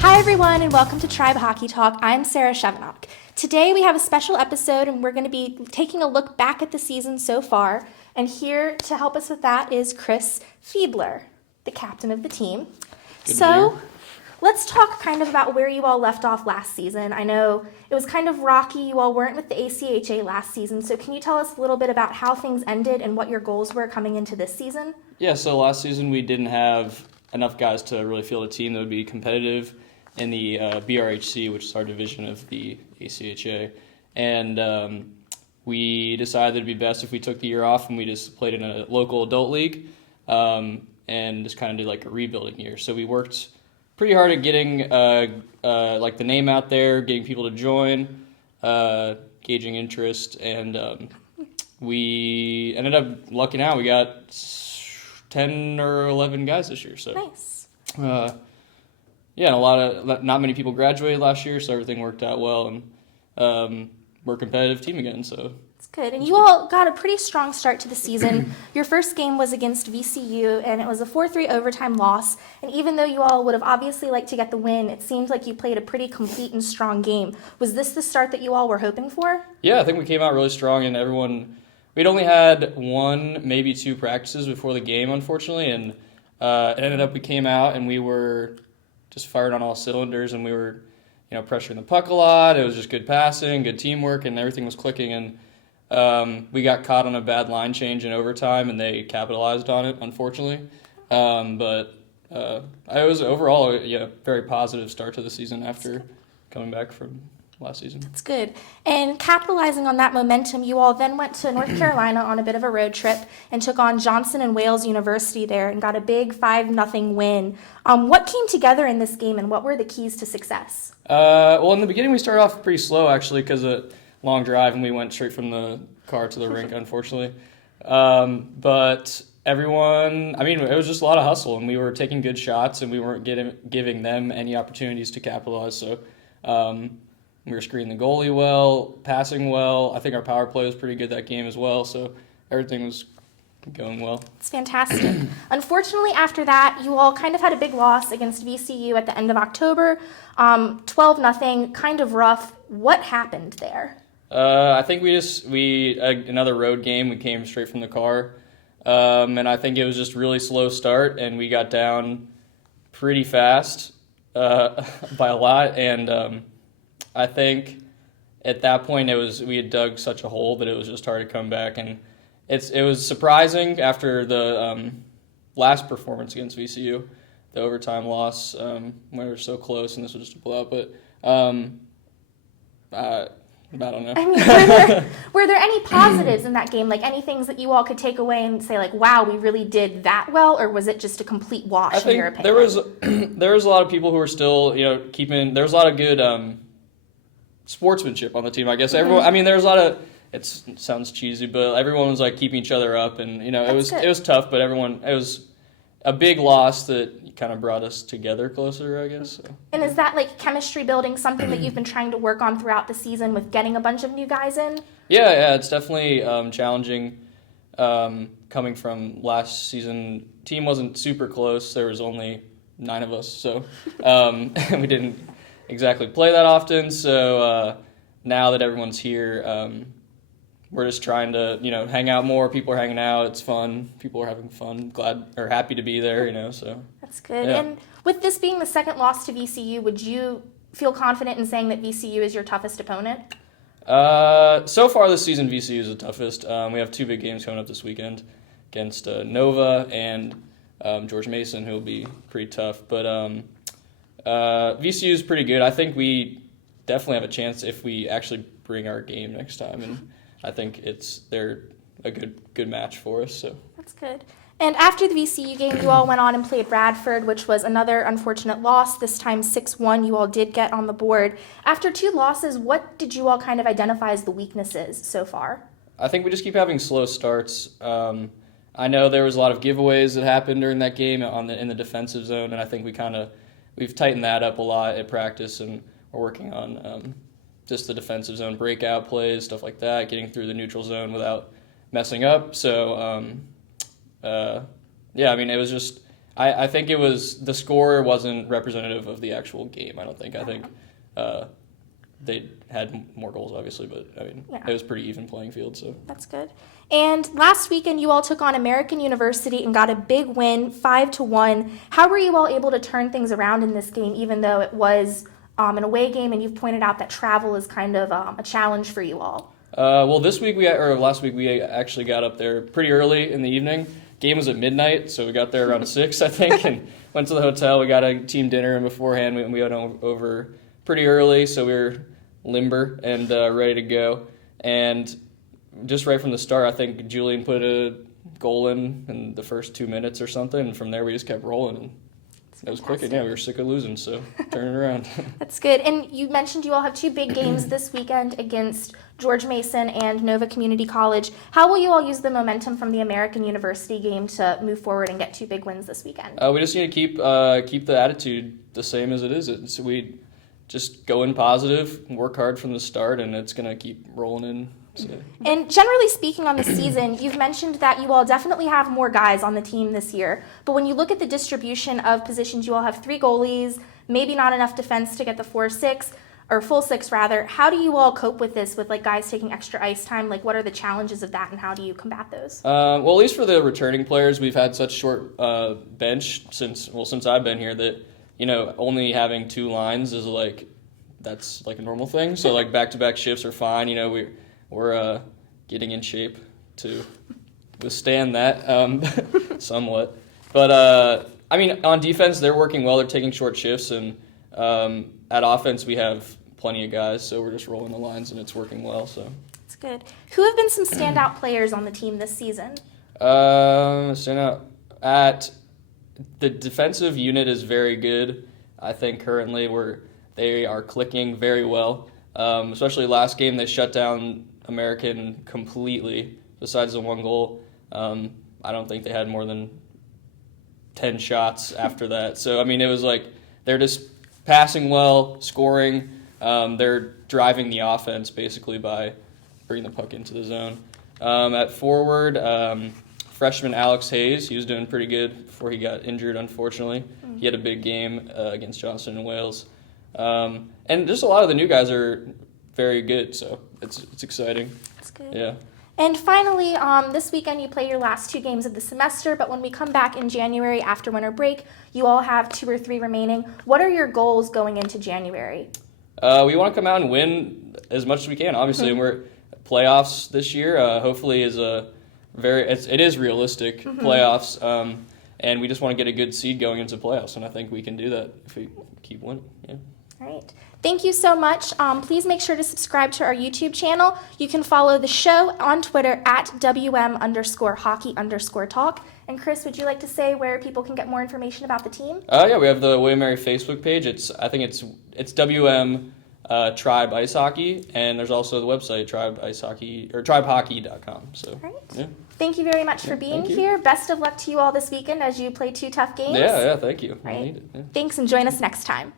Hi everyone and welcome to Tribe Hockey Talk. I'm Sarah Chevenok. Today we have a special episode and we're going to be taking a look back at the season so far. And here to help us with that is Chris Fiedler, the captain of the team. So let's talk kind of about where you all left off last season. I know it was kind of rocky. You all weren't with the ACHA last season. So can you tell us a little bit about how things ended and what your goals were coming into this season? Yeah, so last season we didn't have enough guys to really field a team that would be competitive in the BRHC, which is our division of the ACHA. And we decided it'd be best if we took the year off and we just played in a local adult league and just kind of did like a rebuilding year. So we worked pretty hard at getting like the name out there, getting people to join, gauging interest, and we ended up lucking out. We got 10 or 11 guys this year. So Nice. Yeah, not many people graduated last year, so everything worked out well, and we're a competitive team again. So It's good. And you all got a pretty strong start to the season. Your first game was against VCU, and it was a 4-3 overtime loss. And even though you all would have obviously liked to get the win, it seemed like you played a pretty complete and strong game. Was this the start that you all were hoping for? yeah, I think we came out really strong, and we'd only had one, maybe two practices before the game, unfortunately, and it ended up we came out and we were just fired on all cylinders, and we were, pressuring the puck a lot. It was just good passing, good teamwork, and everything was clicking. And we got caught on a bad line change in overtime, and they capitalized on it, unfortunately. But it was overall a very positive start to the season after coming back from last season. It's good. And capitalizing on that momentum, you all then went to North Carolina on a bit of a road trip and took on Johnson and Wales University there and got a big 5-0 win. What came together in this game and what were the keys to success? Well, in the beginning we started off pretty slow actually because of long drive, and we went straight from the car to the rink, unfortunately. But everyone, it was just a lot of hustle, and we were taking good shots, and we weren't giving them any opportunities to capitalize. So we were screening the goalie well, passing well. I think our power play was pretty good that game as well. So everything was going well. It's fantastic. Unfortunately, after that, you all kind of had a big loss against VCU at the end of October. 12-0, kind of rough. What happened there? I think another road game. We came straight from the car, and I think it was just really slow start, and we got down pretty fast by a lot. And I think at that point we had dug such a hole that it was just hard to come back, and it was surprising after the last performance against VCU, the overtime loss. We were so close, and this was just a blowout, but. I don't know. Were there any positives in that game? Like any things that you all could take away and say like, wow, we really did that well? Or was it just a complete wash in your opinion? There was a lot of people who were still, there was a lot of good sportsmanship on the team, I guess. Everyone, there was a lot of, it sounds cheesy, but everyone was like keeping each other up, and, it was tough, but it was a big loss that kind of brought us together closer, I guess. So. And is that like chemistry building something that you've been trying to work on throughout the season with getting a bunch of new guys in? Yeah, it's definitely challenging. Coming from last season, team wasn't super close. There was only 9 of us, so we didn't exactly play that often. So now that everyone's here, we're just trying to, hang out more. People are hanging out. It's fun. People are having fun. Happy to be there, so. That's good. Yeah. And with this being the second loss to VCU, would you feel confident in saying that VCU is your toughest opponent? So far this season, VCU is the toughest. We have 2 big games coming up this weekend against Nova and George Mason, who will be pretty tough. But VCU is pretty good. I think we definitely have a chance if we actually bring our game next time, and I think they're a good match for us. So that's good. And after the VCU game, you all went on and played Radford, which was another unfortunate loss. This time 6-1, you all did get on the board. After 2 losses, what did you all kind of identify as the weaknesses so far? I think we just keep having slow starts. I know there was a lot of giveaways that happened during that game in the defensive zone, and I think we've tightened that up a lot at practice, and we're working on just the defensive zone breakout plays, stuff like that, getting through the neutral zone without messing up. So, it was just I think the score wasn't representative of the actual game. I don't think. I think they had more goals, obviously, but I mean, it was pretty even playing field. So that's good. And last weekend, you all took on American University and got a big win, 5-1. How were you all able to turn things around in this game, even though it was an away game, and you've pointed out that travel is kind of a challenge for you all? Well, last week we actually got up there pretty early in the evening. Game was at midnight, so we got there around 6, I think, and went to the hotel. We got a team dinner, and beforehand we went over pretty early, so we were limber and ready to go. And just right from the start, I think Julian put a goal in the first 2 minutes or something, and from there we just kept rolling. And it was quick, and we were sick of losing, so turning it around. That's good. And you mentioned you all have 2 big games this weekend against George Mason and Nova Community College. How will you all use the momentum from the American University game to move forward and get 2 big wins this weekend? We just need to keep the attitude the same as it is. We just go in positive, work hard from the start, and it's going to keep rolling in. So. And generally speaking on the season, you've mentioned that you all definitely have more guys on the team this year. But when you look at the distribution of positions, you all have 3 goalies, maybe not enough defense to get the 4-6, or full 6 rather. How do you all cope with this, with guys taking extra ice time? What are the challenges of that, and how do you combat those? Well, at least for the returning players, we've had such short bench since I've been here that only having 2 lines is that's a normal thing. So back-to-back shifts are fine. We're getting in shape to withstand that somewhat. But, I mean, on defense, they're working well. They're taking short shifts. And at offense, we have plenty of guys. So we're just rolling the lines, and it's working well. So that's good. Who have been some standout players on the team this season? Standout at the defensive unit is very good. I think currently they are clicking very well. Especially last game, they shut down American completely, besides the 1 goal. I don't think they had more than 10 shots after that. So, I mean, it was they're just passing well, scoring. They're driving the offense basically by bringing the puck into the zone. At forward, freshman Alex Hayes, he was doing pretty good before he got injured, unfortunately. He had a big game against Johnston and Wales. And just a lot of the new guys are very good, so it's exciting. That's good. Yeah. And finally, this weekend you play your last 2 games of the semester, but when we come back in January after winter break, you all have 2 or 3 remaining. What are your goals going into January? We want to come out and win as much as we can, obviously. And we're playoffs this year. Hopefully it is realistic playoffs, and we just want to get a good seed going into playoffs, and I think we can do that if we keep winning. Yeah. All right. Thank you so much. Please make sure to subscribe to our YouTube channel. You can follow the show on Twitter at WM_hockey_talk. And Chris, would you like to say where people can get more information about the team? Yeah, we have the William Mary Facebook page. I think it's WM Tribe Ice Hockey, and there's also the website tribehockey.com. So, all right. Yeah. Thank you very much for being here. Best of luck to you all this weekend as you play 2 tough games. Yeah, thank you. Right. Need it. Yeah. Thanks, and join us next time.